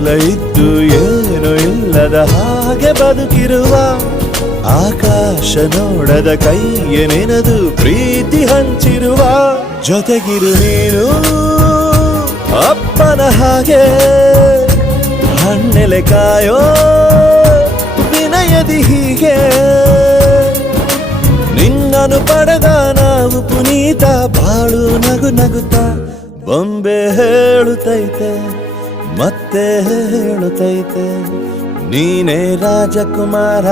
ಎಲ್ಲ ಇದ್ದು ಏನು ಇಲ್ಲದ ಹಾಗೆ ಬದುಕಿರುವ ಆಕಾಶ ನೋಡದ ಕೈಯ ನೆನೆದು ಪ್ರೀತಿ ಹಂಚಿರುವ ಜೊತೆಗಿರು ನೀನು ಅಪ್ಪನ ಹಾಗೆ ಹಣ್ಣೆಲೆ ಕಾಯೋ ವಿನಯದಿ ಹೀಗೆ ನಿನ್ನನು ಪಡೆದ ನಾವು ಪುನೀತ ಬಾಳು ನಗು ನಗುತ್ತಾ ಬೊಂಬೆ ಹೇಳುತ್ತೈತೆ ಮತ್ತೆ ಹೇಳುತ್ತೈತೆ ನೀನೇ ರಾಜಕುಮಾರ.